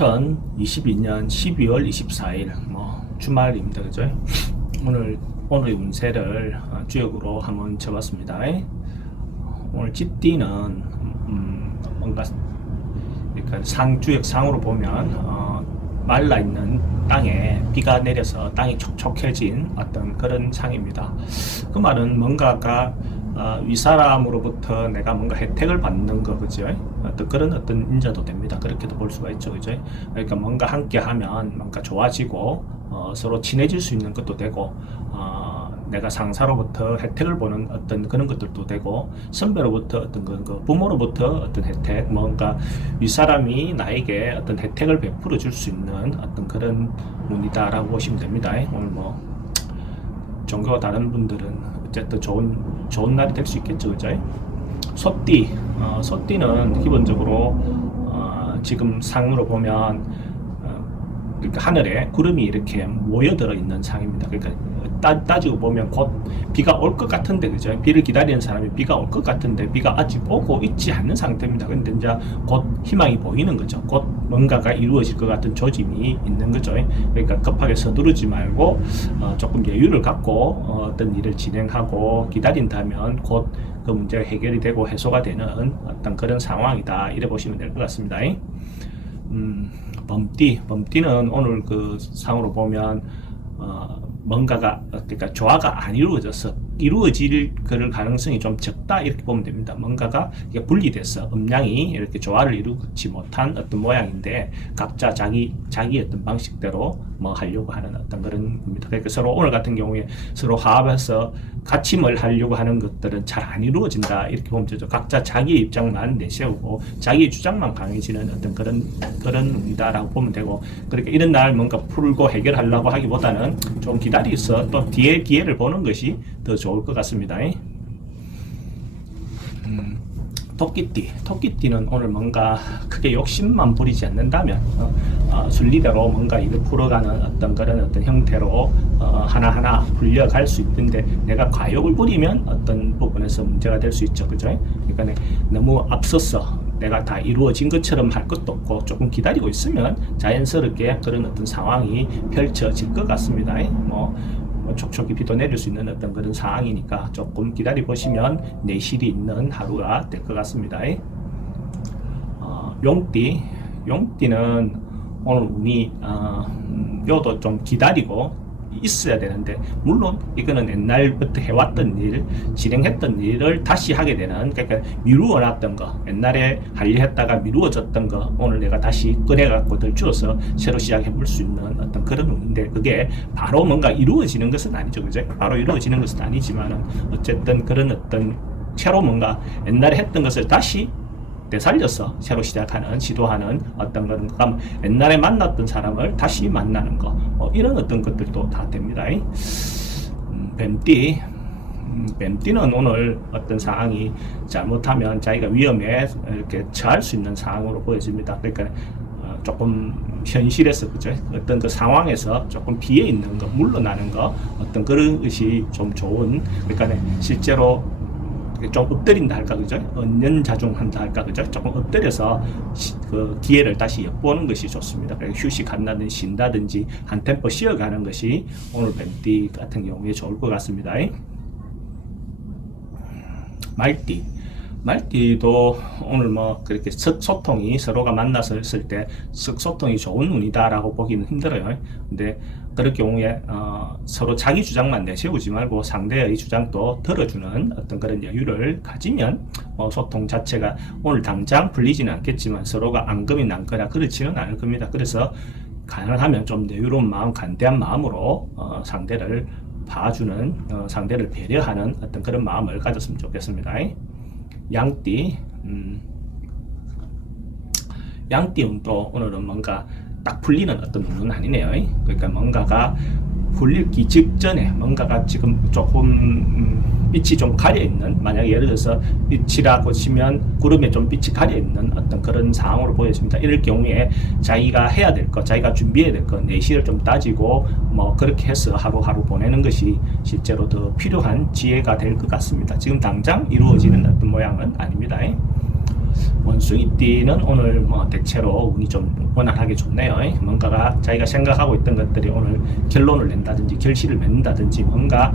2022년 12월 24일 주말입니다. 그죠? 오늘의 운세를 주역으로 한번 쳐봤습니다. 오늘 집디는 뭔가 그러니까 주역 상으로 보면 말라있는 땅에 비가 내려서 땅이 촉촉해진 어떤 그런 상입니다. 그 말은 뭔가가 윗사람으로부터 내가 뭔가 혜택을 받는 거, 그죠? 그런 어떤 인자도 됩니다. 그렇게도 볼 수가 있죠, 그죠? 그러니까 뭔가 함께 하면 뭔가 좋아지고, 서로 친해질 수 있는 것도 되고, 내가 상사로부터 혜택을 보는 어떤 그런 것들도 되고, 선배로부터 어떤 그 부모로부터 어떤 혜택, 뭔가 윗사람이 나에게 어떤 혜택을 베풀어 줄 수 있는 어떤 그런 운이다라고 보시면 됩니다. 오늘 종교가 다른 분들은 어쨌든 좋은 날이 될 수 있겠죠, 그죠? 소띠는 기본적으로 지금 상으로 보면 그러니까 하늘에 구름이 이렇게 모여들어 있는 상입니다. 그러니까 따지고 보면 곧 비가 올 것 같은데, 그죠? 비를 기다리는 사람이 비가 올 것 같은데 비가 아직 오고 있지 않는 상태입니다. 근데 이제 곧 희망이 보이는 거죠. 곧 뭔가가 이루어질 것 같은 조짐이 있는 거죠. 그러니까 급하게 서두르지 말고 조금 여유를 갖고 어떤 일을 진행하고 기다린다면 곧 그 문제가 해결이 되고 해소가 되는 어떤 그런 상황이다, 이래 보시면 될 것 같습니다. 범띠는 오늘 그 상으로 보면 뭔가가 그러니까 조화가 안 이루어질 그럴 가능성이 좀 적다, 이렇게 보면 됩니다. 뭔가가 이게 분리돼서 음양이 이렇게 조화를 이루지 못한 어떤 모양인데 각자 자기 어떤 방식대로 하려고 하는 어떤 그런 겁니다. 그러니까 서로 오늘 같은 경우에 서로 화합해서 같이 뭘 하려고 하는 것들은 잘 안 이루어진다, 이렇게 보면 되죠. 각자 자기의 입장만 내세우고 자기의 주장만 강해지는 어떤 그런 운이다라고 보면 되고, 그러니까 이런 날 뭔가 풀고 해결하려고 하기보다는 좀 기다려서 또 뒤에 기회를 보는 것이 더 좋을 것 같습니다. 토끼띠는 오늘 뭔가 크게 욕심만 부리지 않는다면 순리대로 뭔가 일을 풀어가는 어떤 그런 어떤 형태로 하나하나 불려갈 수 있는데, 내가 과욕을 부리면 어떤 부분에서 문제가 될 수 있죠, 그죠? 그러니까 너무 앞서서 내가 다 이루어진 것처럼 할 것도 없고 조금 기다리고 있으면 자연스럽게 그런 어떤 상황이 펼쳐질 것 같습니다. 촉촉히 비도 내릴 수 있는 어떤 그런 상황이니까 조금 기다려 보시면 내실이 있는 하루가 될 것 같습니다. 용띠는 오늘 운이 요도 좀 기다리고 있어야 되는데, 물론 이거는 옛날부터 해왔던 일, 진행했던 일을 다시 하게 되는, 그러니까 미루어놨던 거, 옛날에 하려 했다가 미루어졌던 거 오늘 내가 다시 꺼내갖고 들주어서 새로 시작해 볼 수 있는 어떤 그런 운인데, 그게 바로 뭔가 이루어지는 것은 아니죠, 그죠? 바로 이루어지는 것은 아니지만은 어쨌든 그런 어떤 새로 뭔가 옛날에 했던 것을 다시 되살려서 새로 시도하는 어떤 그런, 옛날에 만났던 사람을 다시 만나는 거, 이런 어떤 것들도 다 됩니다. 뱀띠는 오늘 어떤 상황이 잘못하면 자기가 위험에 이렇게 처할 수 있는 상황으로 보여집니다. 그러니까 조금 현실에서, 그죠? 어떤 그 상황에서 조금 피해 있는 거, 물러나는 거, 어떤 그런 것이 좀 좋은, 그러니까 실제로 좀 엎드린다 할까, 그죠? 언연자중한다 할까, 그죠? 조금 엎드려서 그 기회를 다시 엿보는 것이 좋습니다. 휴식한다든지 쉰다든지 한 템포 쉬어가는 것이 오늘 뱀띠 같은 경우에 좋을 것 같습니다. 말띠도 오늘 그렇게 소통이, 서로가 만나서 했을 때 소통이 좋은 운이다라고 보기는 힘들어요. 근데 그럴 경우에 서로 자기 주장만 내세우지 말고 상대의 주장도 들어주는 어떤 그런 여유를 가지면 소통 자체가 오늘 당장 풀리지는 않겠지만 서로가 앙금이 남거나 그렇지는 않을 겁니다. 그래서 가능하면 좀 여유로운 마음, 간대한 마음으로 상대를 봐주는, 상대를 배려하는 어떤 그런 마음을 가졌으면 좋겠습니다. 양띠 운도 오늘은 뭔가 딱 풀리는 어떤 운은 아니네요. 그러니까 뭔가가 풀리기 직전에 뭔가가 지금 조금 빛이 좀 가려있는, 만약에 예를 들어서 빛이라고 치면 구름에 좀 빛이 가려있는 어떤 그런 상황으로 보여집니다. 이럴 경우에 자기가 해야 될 것, 자기가 준비해야 될 것, 내실을 좀 따지고 그렇게 해서 하루하루 보내는 것이 실제로 더 필요한 지혜가 될 것 같습니다. 지금 당장 이루어지는 어떤 모양은 아닙니다. 원숭이띠는 오늘 뭐 대체로 운이 좀 원활하게 좋네요. 뭔가가 자기가 생각하고 있던 것들이 오늘 결론을 낸다든지 결실을 맺는다든지 뭔가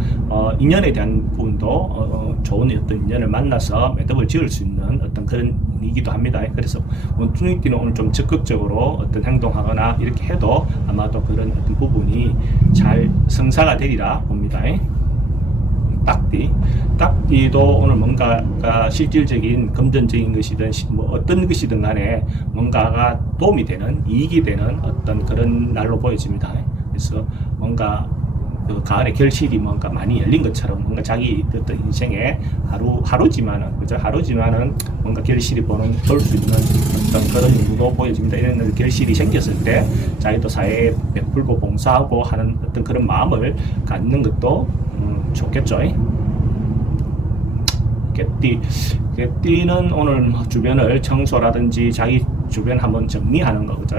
인연에 대한 부분도 좋은 어떤 인연을 만나서 매듭을 지을 수 있는 어떤 그런 운이기도 합니다. 그래서 원숭이띠는 오늘 좀 적극적으로 어떤 행동하거나 이렇게 해도 아마도 그런 어떤 부분이 잘 성사가 되리라 봅니다. 딱띠도 오늘 뭔가가 실질적인 금전적인 것이든 뭐 어떤 것이든 간에 뭔가가 도움이 되는 이익이 되는 어떤 그런 날로 보여집니다. 그래서 뭔가 그 가을에 결실이 뭔가 많이 열린 것처럼 뭔가 자기 어떤 인생에 하루지만은 그죠? 하루지만은 뭔가 결실이 볼 수 있는 어떤 그런 의무도 보여집니다. 이런 결실이 생겼을 때 자기도 사회에 베풀고 봉사하고 하는 어떤 그런 마음을 갖는 것도 좋겠죠. 개띠는 오늘 뭐 주변을 청소라든지 자기 주변 한번 정리하는 거 그죠?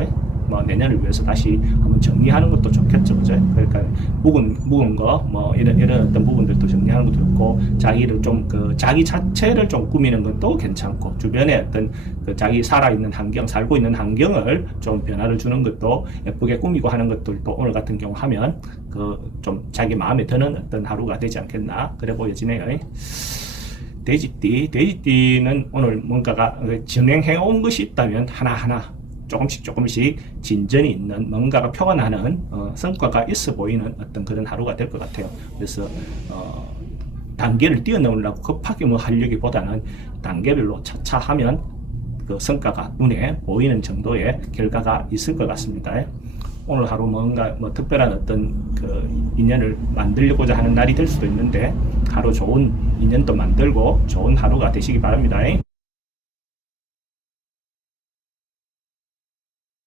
뭐 내년을 위해서 다시 한번 정리하는 것도 좋겠죠, 그죠? 그러니까 묵은 거 뭐 이런 어떤 부분들도 정리하는 것도 좋고 자기를 좀 자기 자체를 좀 꾸미는 것도 괜찮고 주변에 어떤 자기 살고 있는 환경을 좀 변화를 주는 것도 예쁘게 꾸미고 하는 것들도 오늘 같은 경우 하면 좀 자기 마음에 드는 어떤 하루가 되지 않겠나 그래 보여지네요. 돼지띠는 오늘 뭔가가 진행해 온 것이 있다면 하나하나 조금씩 진전이 있는 뭔가가 표가 나는 성과가 있어 보이는 어떤 그런 하루가 될 것 같아요. 그래서 단계를 뛰어넘으려고 급하게 뭐 하려기보다는 단계별로 차차 하면 그 성과가 눈에 보이는 정도의 결과가 있을 것 같습니다. 오늘 하루 뭔가 뭐 특별한 어떤 인연을 만들고자 하는 날이 될 수도 있는데 하루 좋은 인연도 만들고 좋은 하루가 되시기 바랍니다.